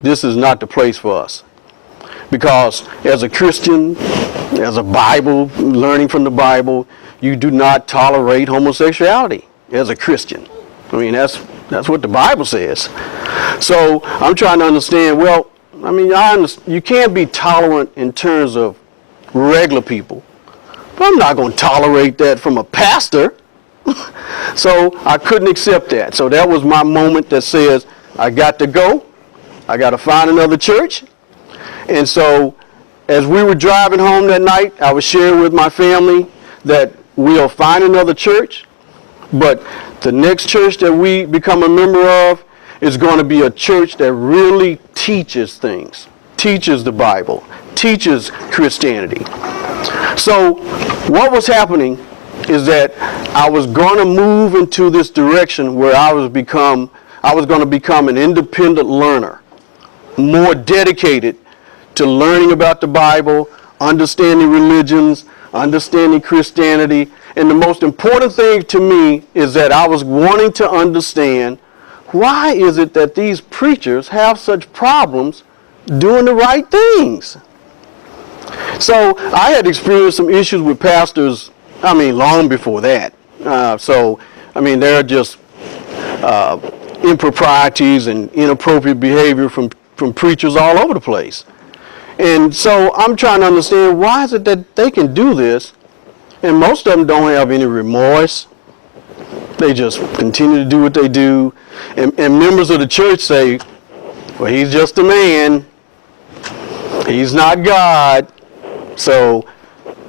this is not the place for us. Because as a Christian, as a Bible, learning from the Bible, you do not tolerate homosexuality as a Christian. I mean, that's what the Bible says. So I'm trying to understand, well, I mean, you can't be tolerant in terms of regular people, but I'm not going to tolerate that from a pastor. So I couldn't accept that. So that was my moment that says, I got to go. I got to find another church. And so as we were driving home that night, I was sharing with my family that we'll find another church, but the next church that we become a member of is going to be a church that really teaches things, teaches the Bible, teaches Christianity. So what was happening is that I was going to move into this direction where I was going to become an independent learner, more dedicated to learning about the Bible, understanding religions, understanding Christianity. And the most important thing to me is that I was wanting to understand, why is it that these preachers have such problems doing the right things? So I had experienced some issues with pastors, long before that. There are just improprieties and inappropriate behavior from preachers all over the place. And so I'm trying to understand, why is it that they can do this and most of them don't have any remorse? They just continue to do what they do. And members of the church say, well, he's just a man. He's not God. So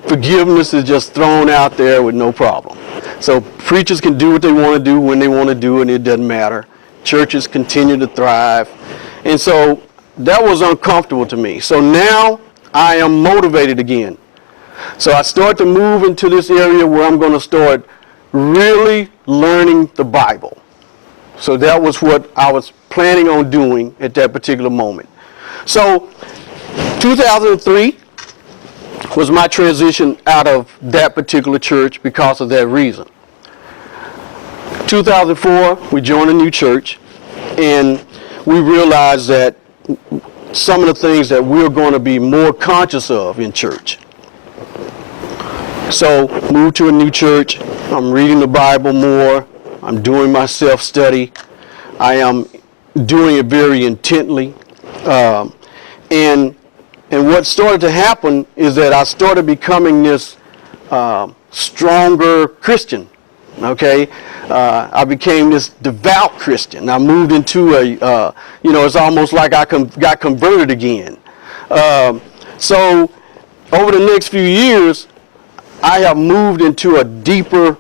forgiveness is just thrown out there with no problem. So preachers can do what they want to do when they want to do it, and it doesn't matter. Churches continue to thrive. And so that was uncomfortable to me. So now I am motivated again. So I start to move into this area where I'm going to start really learning the Bible. So that was what I was planning on doing at that particular moment. So 2003 was my transition out of that particular church because of that reason. 2004, we joined a new church, and we realized that some of the things that we're going to be more conscious of in church. So, moved to a new church. I'm reading the Bible more. I'm doing my self-study. I am doing it very intently. And what started to happen is that I started becoming this stronger Christian. Okay, I became this devout Christian. I moved into it's almost like I got converted again. So over the next few years, I have moved into a deeper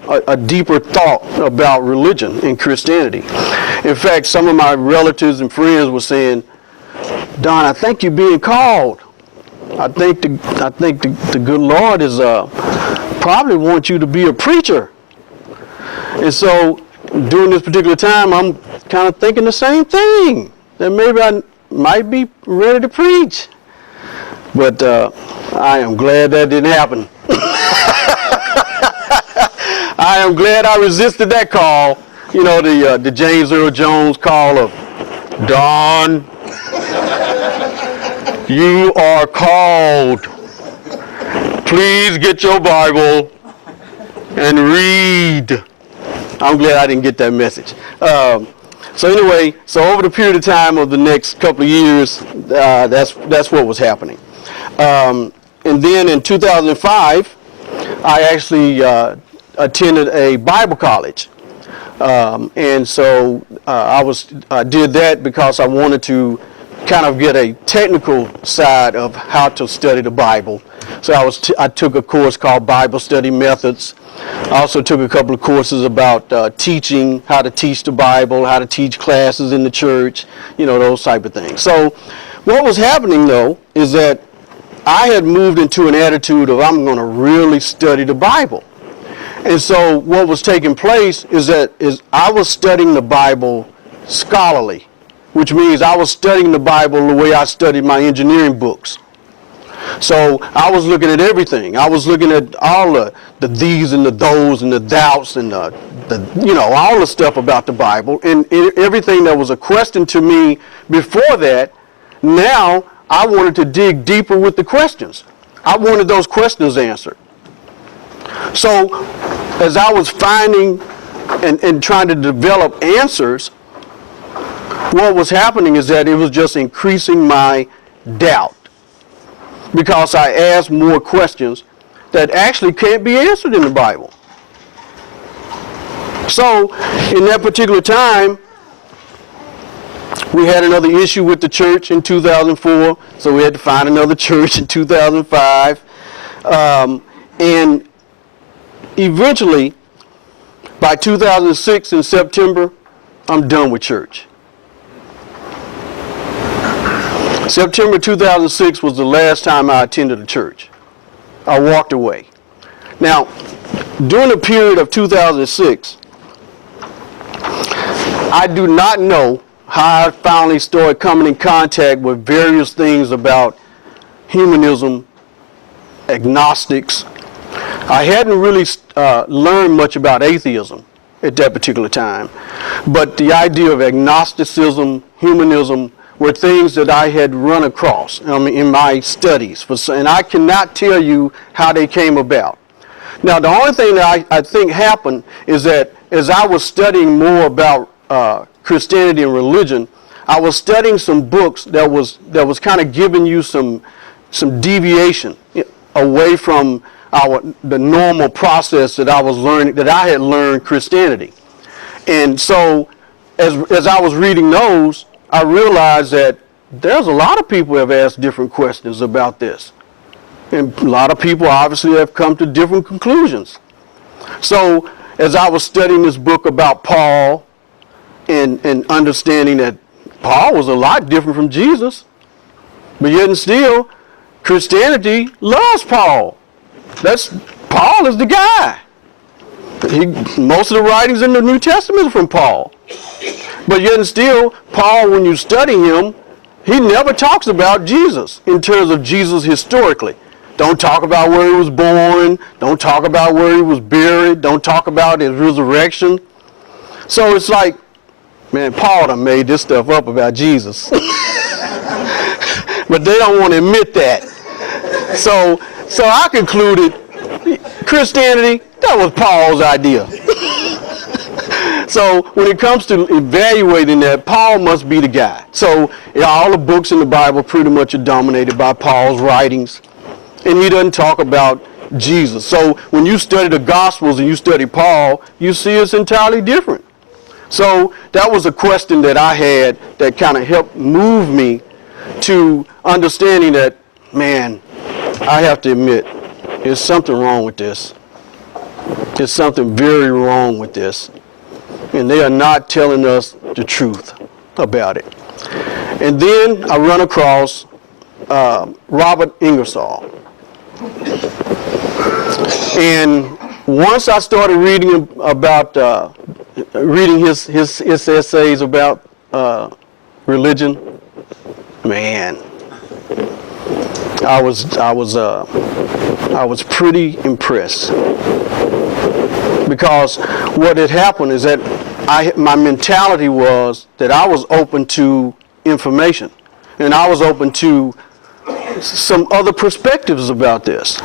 thought about religion and Christianity. In fact, some of my relatives and friends were saying, Don, I think you're being called. I think the good Lord is probably wants you to be a preacher. And so during this particular time, I'm kind of thinking the same thing, that maybe I might be ready to preach. But I am glad that didn't happen. I am glad I resisted that call. You know, the James Earl Jones call of, Don, you are called. Please get your Bible and read. I'm glad I didn't get that message. So anyway, over the period of time of the next couple of years, that's what was happening. And then in 2005, I actually attended a Bible college. And so I did that because I wanted to kind of get a technical side of how to study the Bible. So I took a course called Bible Study Methods. I also took a couple of courses about teaching, how to teach the Bible, how to teach classes in the church, those type of things. So what was happening, though, is that I had moved into an attitude of, I'm going to really study the Bible. And so what was taking place is I was studying the Bible scholarly, which means I was studying the Bible the way I studied my engineering books. So I was looking at everything. I was looking at all the these and the those and the doubts and the all the stuff about the Bible, and everything that was a question to me before that. Now I wanted to dig deeper with the questions. I wanted those questions answered. So as I was finding and trying to develop answers, what was happening is that it was just increasing my doubt, because I asked more questions that actually can't be answered in the Bible. So in that particular time, we had another issue with the church in 2004, so we had to find another church in 2005. And eventually, by 2006 in September, I'm done with church. September 2006 was the last time I attended a church. I walked away. Now, during the period of 2006, I do not know how I finally started coming in contact with various things about humanism, agnostics. I hadn't really learned much about atheism at that particular time, but the idea of agnosticism, humanism, were things that I had run across in my studies, and I cannot tell you how they came about. Now, the only thing that I think happened is that as I was studying more about Christianity and religion, I was studying some books that was kind of giving you some deviation away from the normal process that I had learned Christianity. And so as I was reading those, I realized that there's a lot of people who have asked different questions about this. And a lot of people obviously have come to different conclusions. So as I was studying this book about Paul and understanding that Paul was a lot different from Jesus, but yet and still, Christianity loves Paul. Paul is the guy. Most of the writings in the New Testament are from Paul. But yet and still, Paul, when you study him, he never talks about Jesus in terms of Jesus historically. Don't talk about where he was born. Don't talk about where he was buried. Don't talk about his resurrection. So it's like, man, Paul done made this stuff up about Jesus. But they don't want to admit that. So I concluded Christianity, that was Paul's idea. So when it comes to evaluating that, Paul must be the guy. So all the books in the Bible pretty much are dominated by Paul's writings. And he doesn't talk about Jesus. So when you study the Gospels and you study Paul, you see it's entirely different. So that was a question that I had that kind of helped move me to understanding that, man, I have to admit, there's something wrong with this. There's something very wrong with this. And they are not telling us the truth about it. And then I run across Robert Ingersoll. And once I started reading about reading his essays about religion, man, I was pretty impressed, because what had happened is that my mentality was that I was open to information, and I was open to some other perspectives about this.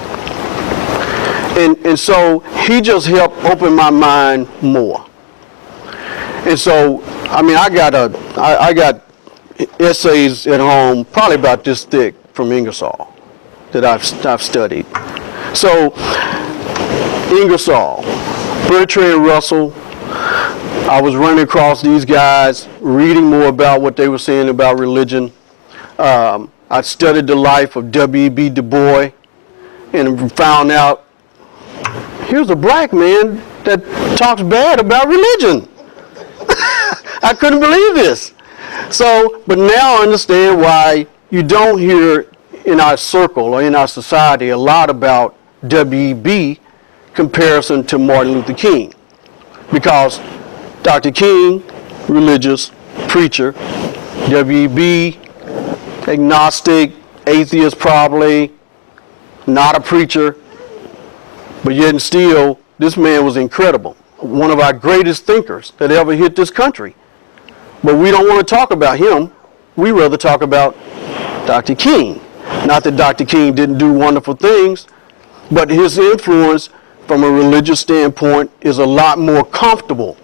And so he just helped open my mind more. And so, I mean, I got essays at home probably about this thick from Ingersoll that I've studied. So Ingersoll, Bertrand Russell, I was running across these guys, reading more about what they were saying about religion. I studied the life of W.E.B. Du Bois and found out here's a black man that talks bad about religion. I couldn't believe this. So, but now I understand why you don't hear in our circle or in our society a lot about W.E.B. comparison to Martin Luther King. Because Dr. King, religious, preacher, W.E.B., agnostic, atheist probably, not a preacher, but yet and still, this man was incredible. One of our greatest thinkers that ever hit this country. But we don't want to talk about him. We rather talk about Dr. King. Not that Dr. King didn't do wonderful things, but his influence from a religious standpoint is a lot more comfortable.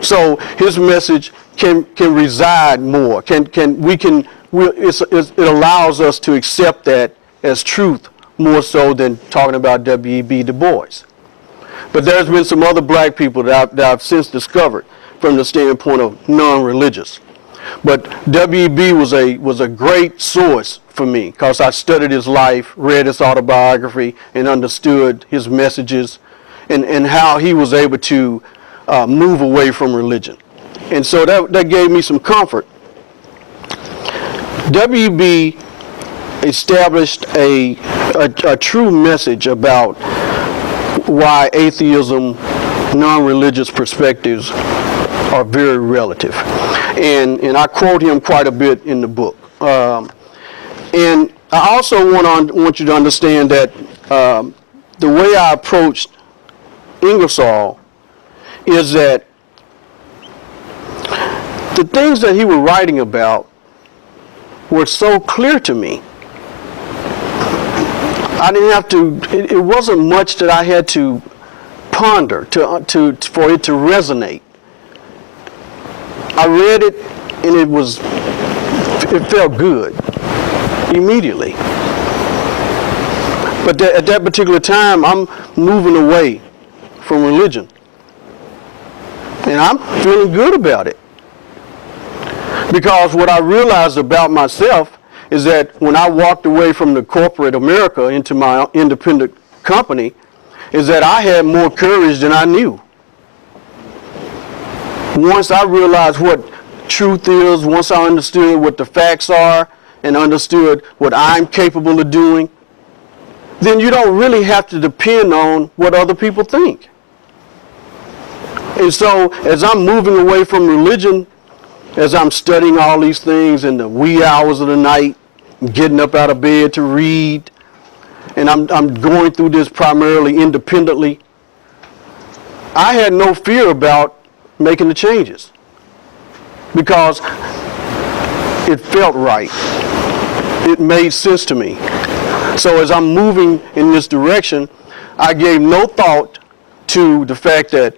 So his message can reside more. It allows us to accept that as truth more so than talking about W.E.B. Du Bois. But there's been some other black people that I've since discovered from the standpoint of non-religious. But W.E.B. was a great source for me because I studied his life, read his autobiography, and understood his messages and how he was able to move away from religion. And so that gave me some comfort. W.E.B. established a true message about why atheism, non-religious perspectives are very relative. And I quote him quite a bit in the book. And I also want you to understand that the way I approached Ingersoll is that the things that he was writing about were so clear to me. I didn't have to, it wasn't much that I had to ponder for it to resonate. I read it and it felt good immediately. But at that particular time, I'm moving away from religion. And I'm feeling good about it. Because what I realized about myself is that when I walked away from the corporate America into my independent company, is that I had more courage than I knew. Once I realized what truth is, once I understood what the facts are, and understood what I'm capable of doing, then you don't really have to depend on what other people think. And so, as I'm moving away from religion, as I'm studying all these things in the wee hours of the night, getting up out of bed to read, and I'm going through this primarily independently, I had no fear about making the changes because it felt right. It made sense to me. So as I'm moving in this direction, I gave no thought to the fact that,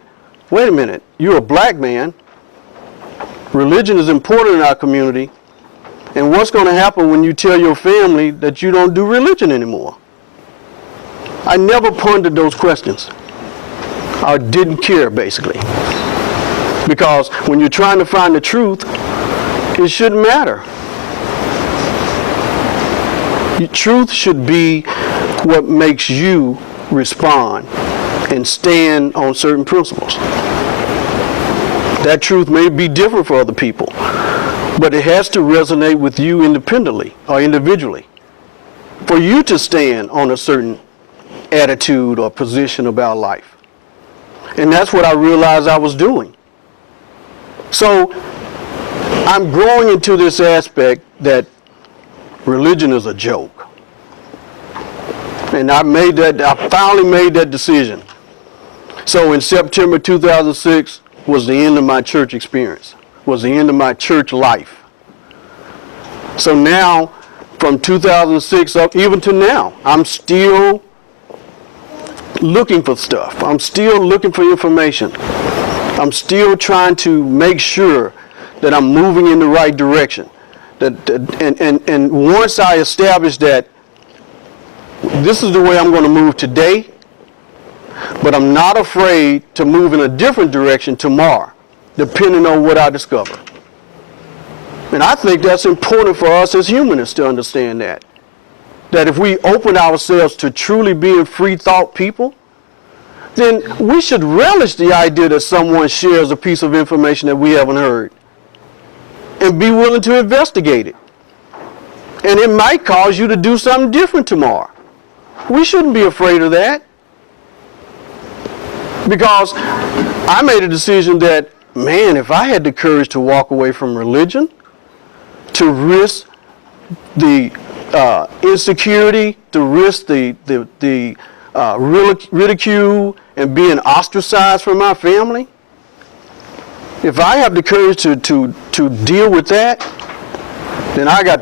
wait a minute, you're a black man. Religion is important in our community. And what's going to happen when you tell your family that you don't do religion anymore? I never pondered those questions. I didn't care, basically. Because when you're trying to find the truth, it shouldn't matter. Truth should be what makes you respond and stand on certain principles. That truth may be different for other people, but it has to resonate with you independently or individually for you to stand on a certain attitude or position about life. And that's what I realized I was doing. So I'm growing into this aspect that religion is a joke. And I finally made that decision. So in September 2006 was the end of my church experience, was the end of my church life. So now, from 2006 up even to now, I'm still looking for stuff. I'm still looking for information. I'm still trying to make sure that I'm moving in the right direction. And once I establish that this is the way I'm going to move today, but I'm not afraid to move in a different direction tomorrow, depending on what I discover. And I think that's important for us as humanists to understand that. That if we open ourselves to truly being free thought people, then we should relish the idea that someone shares a piece of information that we haven't heard and be willing to investigate it. And it might cause you to do something different tomorrow. We shouldn't be afraid of that. Because I made a decision that, man, if I had the courage to walk away from religion, to risk the insecurity, to risk the ridicule and being ostracized from my family, if I have the courage to deal with that, then I got